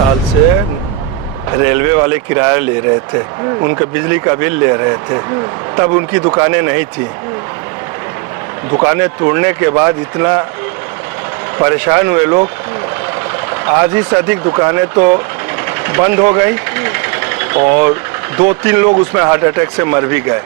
साल से रेलवे वाले किराया ले रहे थे, उनके बिजली का बिल ले रहे थे, तब उनकी दुकानें नहीं थी। दुकानें तोड़ने के बाद इतना परेशान हुए लोग, आधी से अधिक दुकानें तो बंद हो गई और 2-3 लोग उसमें हार्ट अटैक से मर भी गए।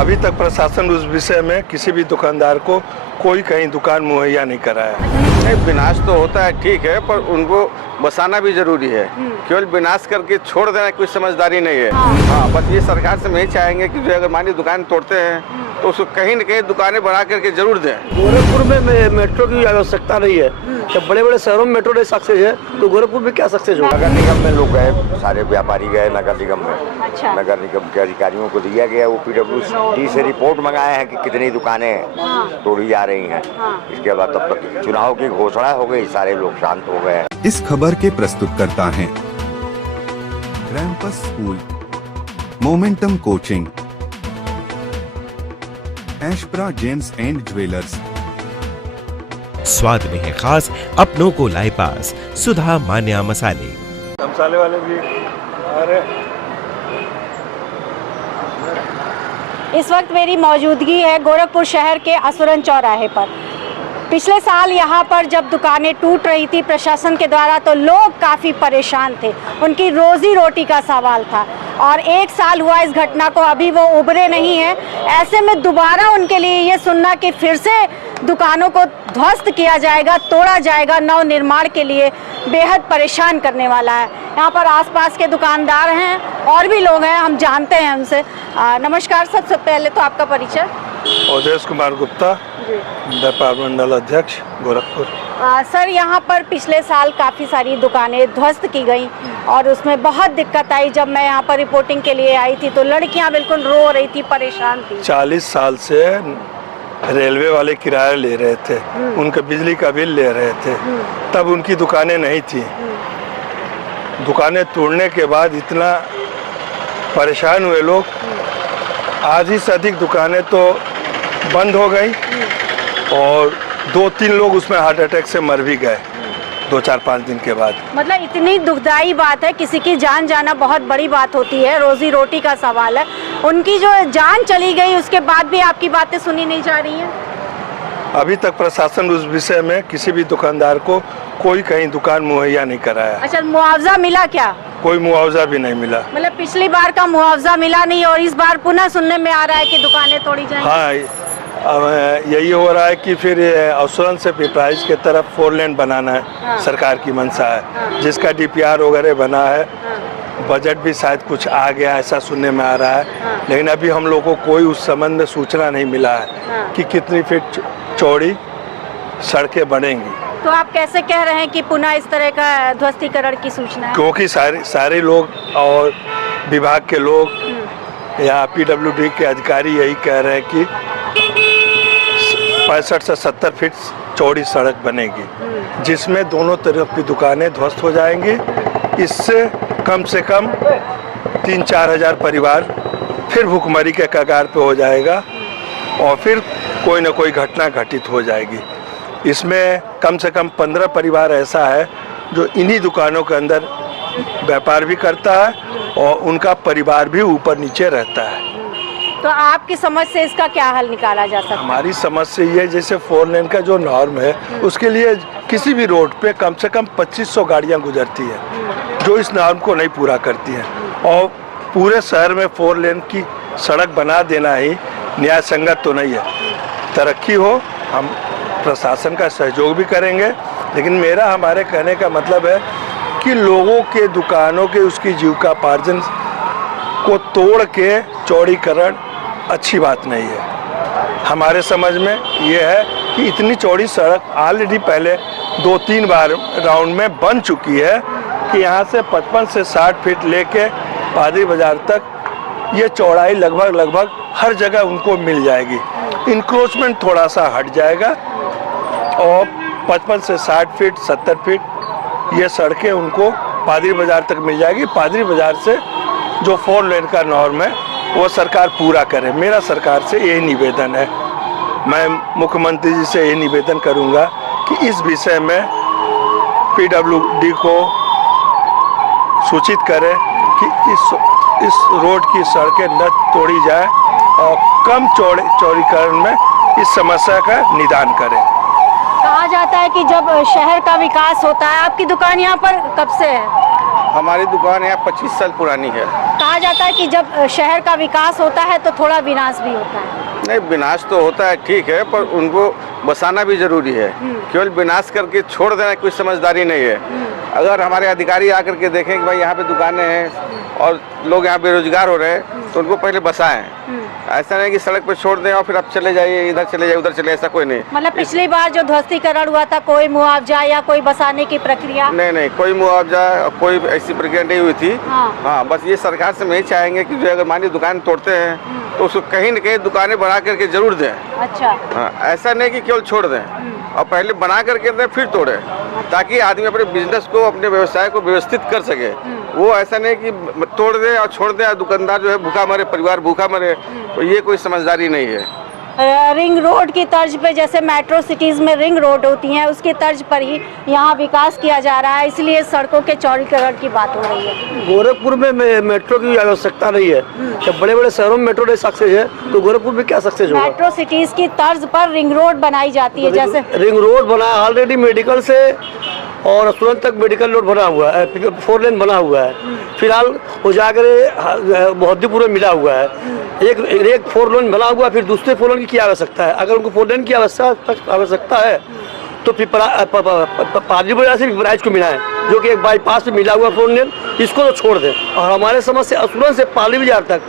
अभी तक प्रशासन उस विषय में किसी भी दुकानदार को कोई कहीं दुकान मुहैया नहीं कराया। नहीं, विनाश तो होता है, ठीक है, पर उनको बसाना भी जरूरी है। केवल विनाश करके छोड़ देना कोई समझदारी नहीं है। हाँ, बस ये सरकार से हम यही चाहेंगे कि जो अगर मानी दुकान तोड़ते हैं तो उसको कहीं न कहीं दुकानें बना करके जरूर दें। गोरखपुर में मेट्रो की आवश्यकता नहीं है। जब बड़े बड़े शहरों में मेट्रो नहीं सक्सेस है तो गोरखपुर में क्या सक्सेस होगा? नगर निगम में लोग गए, सारे व्यापारी गए नगर निगम में। अच्छा। नगर निगम के अधिकारियों को दिया गया, वो PWD से रिपोर्ट मंगाए हैं कि कितनी दुकानें तोड़ी जा रही हैं। इसके बाद तब तक चुनाव की घोषणा हो गई, सारे लोग शांत हो गए। इस खबर के प्रस्तुतकर्ता हैं campus school, momentum coaching, Ashpra gems and jewellers. स्वाद में है खास, अपनों को लाए पास, सुधा मान्या मसाले। मसाले वाले भी आ रहे। इस वक्त मेरी मौजूदगी है गोरखपुर शहर के असुरन चौराहे पर। पिछले साल यहाँ पर जब दुकानें टूट रही थी प्रशासन के द्वारा तो लोग काफ़ी परेशान थे, उनकी रोजी रोटी का सवाल था और 1 साल हुआ इस घटना को, अभी वो उभरे नहीं हैं। ऐसे में दोबारा उनके लिए ये सुनना कि फिर से दुकानों को ध्वस्त किया जाएगा, तोड़ा जाएगा, नव निर्माण के लिए बेहद परेशान करने वाला है। यहाँ पर आसपास के दुकानदार हैं और भी लोग हैं, हम जानते हैं उनसे। नमस्कार, सबसे पहले तो आपका परिचय। अवधेश कुमार गुप्ता, व्यापार मंडल अध्यक्ष गोरखपुर। सर, यहाँ पर पिछले साल काफ़ी सारी दुकानें ध्वस्त की गई और उसमें बहुत दिक्कत आई। जब मैं यहाँ पर रिपोर्टिंग के लिए आई थी तो लड़कियाँ बिल्कुल रो रही थी, परेशान थी। 40 साल से रेलवे वाले किराया ले रहे थे, उनके बिजली का बिल ले रहे थे, तब उनकी दुकानें नहीं थी। दुकानें तोड़ने के बाद इतना परेशान हुए लोग, आधी से अधिक दुकानें तो बंद हो गई और 2-3 लोग उसमें हार्ट अटैक से मर भी गए 2-4-5 दिन के बाद। मतलब इतनी दुखदाई बात है, किसी की जान जाना बहुत बड़ी बात होती है, रोजी रोटी का सवाल है। उनकी जो जान चली गई उसके बाद भी आपकी बातें सुनी नहीं जा रही हैं। अभी तक प्रशासन उस विषय में किसी भी दुकानदार को कोई कहीं दुकान मुहैया नहीं कराया। अच्छा, मुआवजा मिला क्या? कोई मुआवजा भी नहीं मिला। मतलब पिछली बार का मुआवजा मिला नहीं और इस बार पुनः सुनने में आ रहा है कि दुकानें तोड़ी जाएंगी। हाँ, अब यही हो रहा है कि फिर असुरन से पिपराइज के तरफ 4 लेन बनाना है। हाँ। सरकार की मंशा है, जिसका DPR वगैरह बना है। बजट भी शायद कुछ आ गया, ऐसा सुनने में आ रहा है। लेकिन अभी हम लोग को कोई उस संबंध में सूचना नहीं मिला है कि कितनी फीट चौड़ी सड़कें बनेंगी। तो आप कैसे कह रहे हैं कि पुनः इस तरह का ध्वस्तीकरण की सूचना है? क्योंकि सारे लोग और विभाग के लोग या PWD के अधिकारी यही कह रहे हैं कि 65 से 70 फीट चौड़ी सड़क बनेगी, जिसमें दोनों तरफ की दुकानें ध्वस्त हो जाएंगी। इससे कम से कम 3-4 हज़ार परिवार फिर भूखमरी के कगार पे हो जाएगा और फिर कोई न कोई घटना घटित हो जाएगी। इसमें कम से कम 15 परिवार ऐसा है जो इन्हीं दुकानों के अंदर व्यापार भी करता है और उनका परिवार भी ऊपर नीचे रहता है। तो आपकी समझ से इसका क्या हल निकाला जा सकता है? हमारी समझ से ये, जैसे 4 लेन का जो नॉर्म है उसके लिए किसी भी रोड पे कम से कम 2500 गाड़ियां गुजरती है जो इस नॉर्म को नहीं पूरा करती हैं और पूरे शहर में 4 लेन की सड़क बना देना ही न्याय संगत तो नहीं है। तरक्की हो, हम प्रशासन का सहयोग भी करेंगे, लेकिन मेरा हमारे कहने का मतलब है कि लोगों के दुकानों के उसकी जीविकापार्जन को तोड़ के चौड़ीकरण अच्छी बात नहीं है। हमारे समझ में ये है कि इतनी चौड़ी सड़क ऑलरेडी पहले 2-3 बार राउंड में बन चुकी है कि यहाँ से 55 से 60 फीट लेके पादरी बाजार तक ये चौड़ाई लगभग हर जगह उनको मिल जाएगी। इंक्रोचमेंट थोड़ा सा हट जाएगा और 55 से 60 फीट 70 फीट ये सड़कें उनको पादरी बाजार तक मिल जाएगी। पादरी बाजार से जो 4 लेन का नॉर्म है वो सरकार पूरा करे। मेरा सरकार से यही निवेदन है। मैं मुख्यमंत्री जी से ये निवेदन करूंगा कि इस विषय में PWD को सूचित करें कि इस रोड की सड़कें न तोड़ी जाए और कम चौड़ीकरण में इस समस्या का निदान करें। कहा जाता है कि जब शहर का विकास होता है, आपकी दुकान यहाँ पर कब से है? हमारी दुकान यहाँ 25 साल पुरानी है। कहा जाता है कि जब शहर का विकास होता है तो थोड़ा विनाश भी होता है। नहीं, विनाश तो होता है ठीक है, पर उनको बसाना भी जरूरी है। केवल विनाश करके छोड़ देना कोई समझदारी नहीं है। अगर हमारे अधिकारी आकर के देखें कि भाई यहाँ पे दुकानें हैं और लोग यहाँ बेरोजगार हो रहे हैं, तो उनको पहले बसाएं। ऐसा नहीं कि सड़क पे छोड़ दें और फिर आप चले जाइए, इधर चले जाइए, उधर चले, ऐसा कोई नहीं। मतलब पिछली बार जो ध्वस्तीकरण हुआ था, कोई मुआवजा या कोई बसाने की प्रक्रिया? नहीं, कोई मुआवजा, कोई ऐसी प्रक्रिया नहीं हुई थी। हाँ, बस ये सरकार से हम यही चाहेंगे कि जो अगर मान लीजिए दुकान तोड़ते हैं तो उसको कहीं न कहीं दुकानें बना करके जरूर दें। अच्छा। हाँ, ऐसा नहीं कि केवल छोड़ दें और पहले बना करके दें फिर तोड़े, ताकि आदमी अपने बिजनेस को, अपने व्यवसाय को व्यवस्थित कर सके। वो ऐसा नहीं कि तोड़ दे और छोड़ दे, दुकानदार जो है भूखा मरे, परिवार भूखा मरे, तो ये कोई समझदारी नहीं है। रिंग रोड की तर्ज पे, जैसे मेट्रो सिटीज में रिंग रोड होती हैं, उसकी तर्ज पर ही यहाँ विकास किया जा रहा है, इसलिए सड़कों के चौड़ीकरण की बात हो रही है। गोरखपुर में मेट्रो की आवश्यकता नहीं है। जब बड़े बड़े शहरों में मेट्रो नहीं सक्सेस है तो गोरखपुर में क्या सक्सेस होगा? मेट्रो सिटीज की तर्ज पर रिंग रोड बनाई जाती है, जैसे रिंग रोड बना ऑलरेडी, मेडिकल से और तुरंत तक मेडिकल रोड बना हुआ है, 4 लेन बना हुआ है। फिलहाल उजागर मोहद्दीपुर में मिला हुआ है, एक 4 लेन बना हुआ, फिर दूसरे 4 लेन की क्या आवश्यकता है? अगर उनको 4 लेन की आवश्यकता है तो फिर पादरी बाजार से पिपराइज को मिला है, जो कि एक बाईपास पे मिला हुआ 4 लेन, इसको तो छोड़ दें। और हमारे समझ से असुरन से पादरी बाजार तक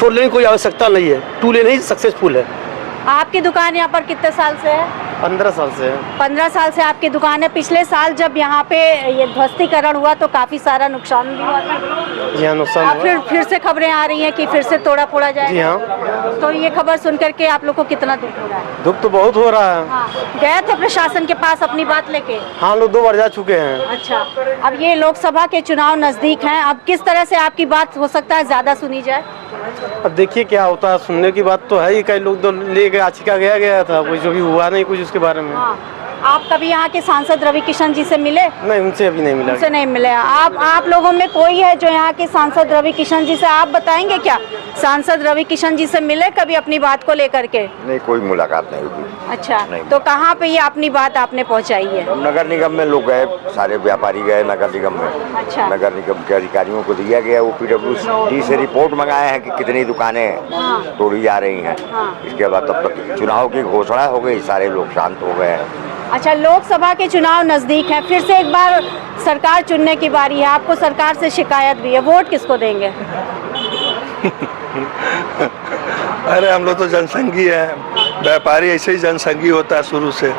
4 लेन कोई आवश्यकता नहीं है, 2 लेन ही सक्सेसफुल है। आपकी दुकान यहाँ पर कितने साल से है? 15 साल से है। 15 साल से आपकी दुकान है। पिछले साल जब यहाँ पे ये ध्वस्तीकरण हुआ तो काफी सारा नुकसान भी हुआ था। जी हाँ, नुकसान हुआ। फिर से खबरें आ रही हैं कि फिर से तोड़ा फोड़ा जाएगा। जी हाँ। तो ये खबर सुन करके आप लोग को कितना दुख हो रहा है? दुख तो बहुत हो रहा है। हाँ। गए थे प्रशासन के पास अपनी बात लेके? हाँ, लोग 2 बार जा चुके हैं। अच्छा, अब ये लोकसभा के चुनाव नजदीक हैं, अब किस तरह से आपकी बात हो सकता है ज्यादा सुनी जाए? अब देखिए क्या होता है, सुनने की बात तो है ही। कई लोग तो लेके याचिका गया था, कुछ जो भी हुआ नहीं कुछ उसके बारे में। हाँ। आप कभी यहाँ के सांसद रवि किशन जी से मिले? नहीं, उनसे अभी नहीं मिला। उनसे नहीं मिले। आप लोगों में कोई है जो यहाँ के सांसद रवि किशन जी से, आप बताएंगे क्या? सांसद रवि किशन जी से मिले कभी अपनी बात को लेकर के? नहीं, कोई मुलाकात नहीं हुई। अच्छा, तो कहाँ पे ये अपनी बात आपने पहुँचाई है? नगर निगम में लोग गए, सारे व्यापारी गए नगर निगम में। अच्छा। नगर निगम के अधिकारियों को दिया गया, वो PWD से रिपोर्ट मंगाए हैं कि कितनी दुकानें तोड़ी जा रही हैं। इसके बाद तब तक चुनाव की घोषणा हो गई, सारे लोग शांत हो गए हैं। अच्छा, लोकसभा के चुनाव नजदीक है, फिर से एक बार सरकार चुनने की बारी है, आपको सरकार से शिकायत भी है, वोट किसको देंगे? अरे हम लोग तो जनसंघी हैं, व्यापारी ऐसे ही जनसंघी होता है शुरू से,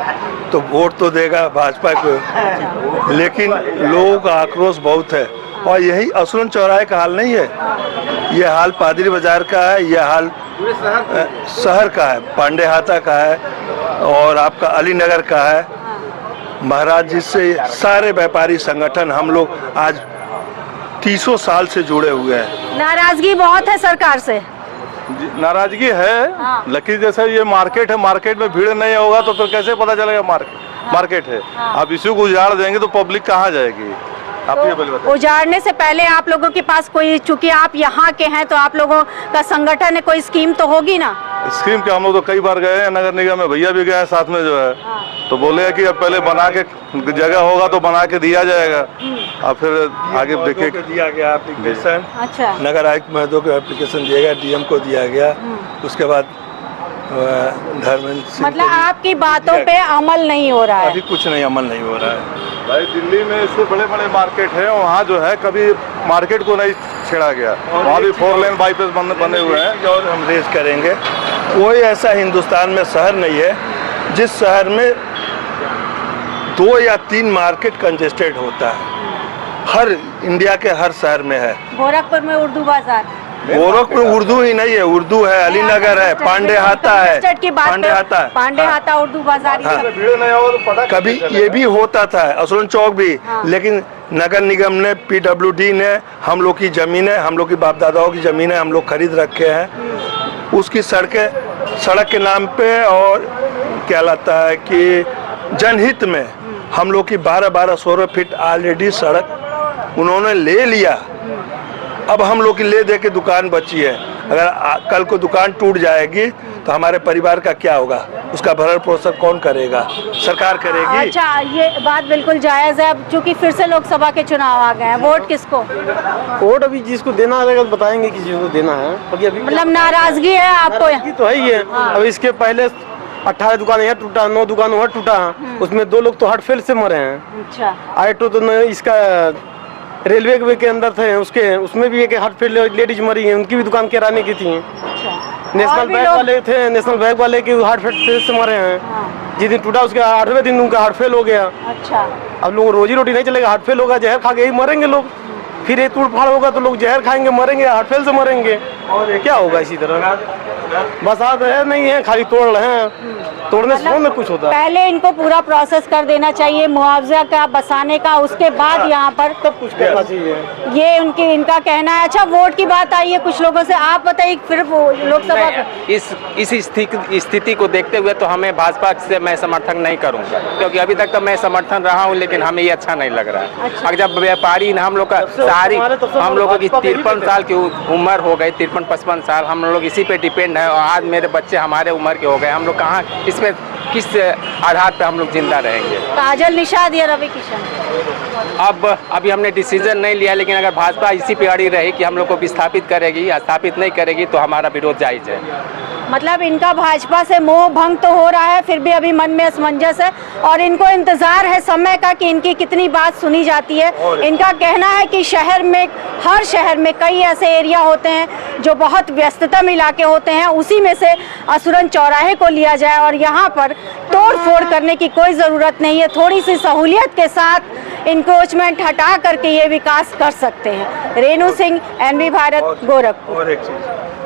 तो वोट तो देगा भाजपा को। लेकिन लोगों का आक्रोश बहुत है और यही असुरन चौराहे का हाल नहीं है, ये हाल पादरी बाजार का है, यह हाल शहर का है, पांडे हाता का है और आपका अली नगर का है। महाराज जी से सारे व्यापारी संगठन हम लोग आज 300 साल से जुड़े हुए हैं। नाराजगी बहुत है सरकार से? नाराजगी है, लेकिन जैसे ये मार्केट है, मार्केट में भीड़ नहीं होगा तो फिर कैसे पता चलेगा मार्केट है। आप इसी को उजाड़ देंगे तो पब्लिक कहाँ जाएगी? आप ये बताइए। उजाड़ने से पहले आप लोगों के पास कोई, चूंकि आप यहाँ के हैं तो आप लोगों का संगठन है, कोई स्कीम तो होगी ना? स्कीम क्या, हम लोग तो कई बार गए हैं नगर निगम में, भैया भी गए हैं साथ में जो है, तो बोले कि अब पहले बना के जगह होगा तो बना के दिया जाएगा, अब फिर आगे देखिए। दिया गया एप्लीकेशन। अच्छा। नगर आयुक्त महोदय को एप्लीकेशन दिया गया, DM को दिया गया, उसके बाद धर्मेंद्र सिंह। मतलब आपकी बातों पे अमल नहीं हो रहा है? अभी कुछ नहीं, अमल नहीं हो रहा है। भाई दिल्ली में इससे बड़े बड़े मार्केट है, वहाँ जो है कभी मार्केट को नहीं छेड़ा गया, वहाँ भी 4 लेन बाईपास बने हुए हैं। और हम रेज करेंगे, कोई ऐसा हिंदुस्तान में शहर नहीं है जिस शहर में 2 या 3 मार्केट कंजेस्टेड होता है। हर इंडिया के हर शहर में है। गोरखपुर में उर्दू बाजार? गोरखपुर उर्दू ही नहीं है, उर्दू है, अली नगर है, पांडे हाता है, पांडे हाता है, पांडे हाता उर्दू बाजार। भीड़ नहीं होगा तो पता कभी ये भी होता था, असुरन चौक भी, लेकिन नगर निगम ने, PWD ने हम लोग की जमीनें, हम लोग की बाप दादाओं की जमीनें हम लोग खरीद रखे हैं, उसकी सड़क के नाम पे, और क्या लगता है कि जनहित में हम लोग की 12-12 फीट ऑलरेडी सड़क उन्होंने ले लिया, अब हम लोग की ले दे के दुकान बची है। अगर कल को दुकान टूट जाएगी तो हमारे परिवार का क्या होगा, उसका भरण पोषण कौन करेगा, सरकार करेगी। अच्छा, ये बात बिल्कुल जायज़ है। अब चूंकि फिर से लोकसभा के चुनाव आ गए हैं, वोट किसको? वोट अभी जिसको देना रहेगा तो बताएंगे किसी देना है। अभी मतलब नाराजगी है आपको? नाराजगी तो है ही है। अब इसके पहले 18 दुकान यहाँ टूटा, 9 दुकान वहाँ टूटा, उसमें 2 लोग तो हार्ट फेल से मरे हैं। अच्छा, ऑटो तो इसका रेलवे के अंदर थे, उसमें भी एक हार्ट फेल लेडीज मरी है, उनकी भी दुकान किराने की थी। नेशनल बैंक वाले थे, नेशनल बैंक वाले की हार्ट फेल से मरे हैं। जिस दिन टूटा उसके 8वें दिन उनका हार्ट फेल हो गया। अच्छा, अब लोग रोजी रोटी नहीं चलेगा, हार्ट फेल होगा, जहर खा के ही मरेंगे लोग। फिर ये तोड़ फाड़ होगा तो लोग जहर खाएंगे, मरेंगे, हार्ट फेल से मरेंगे, और क्या होगा इसी तरह। बस आप है नहीं है, खाली तोड़ रहे हैं, तोड़ने से में कुछ होता है। पहले इनको पूरा प्रोसेस कर देना चाहिए, मुआवजा का, बसाने का, उसके बाद यहाँ पर सब कुछ करना चाहिए, ये इनका कहना है। अच्छा, वोट की बात आई है कुछ लोगों से, आप बताइए फिर लोकसभा का। इस स्थिति को देखते हुए तो हमें भाजपा से मैं समर्थन नहीं करूंगा, क्योंकि अभी तक तो मैं समर्थन रहा हूं, लेकिन हमें ये अच्छा नहीं लग रहा है। अच्छा। अगर जब व्यापारी हम लोग का सारी हम लोगों की 53 साल की उम्र हो गई, 53-55 साल हम लोग इसी पे डिपेंड है, और आज मेरे बच्चे हमारे उम्र के हो गए, हम लोग कहाँ इसमें किस आधार पे हम लोग जिंदा रहेंगे। काजल निषाद या रवि किशन? अभी हमने डिसीजन नहीं लिया, लेकिन अगर भाजपा इसी पे अड़ी रही कि हम लोग को विस्थापित करेगी या स्थापित नहीं करेगी तो हमारा विरोध जायज है। मतलब इनका भाजपा से मोह भंग तो हो रहा है, फिर भी अभी मन में असमंजस है और इनको इंतजार है समय का कि इनकी कितनी बात सुनी जाती है। इनका कहना है कि हर शहर में कई ऐसे एरिया होते हैं जो बहुत व्यस्ततम इलाके होते हैं, उसी में से असुरन चौराहे को लिया जाए और यहाँ पर तोड़ फोड़ करने की कोई ज़रूरत नहीं है। थोड़ी सी सहूलियत के साथ इंक्रोचमेंट हटा करके ये विकास कर सकते हैं। रेणु सिंह, NV भारत, गोरखपुर। और एक चीज़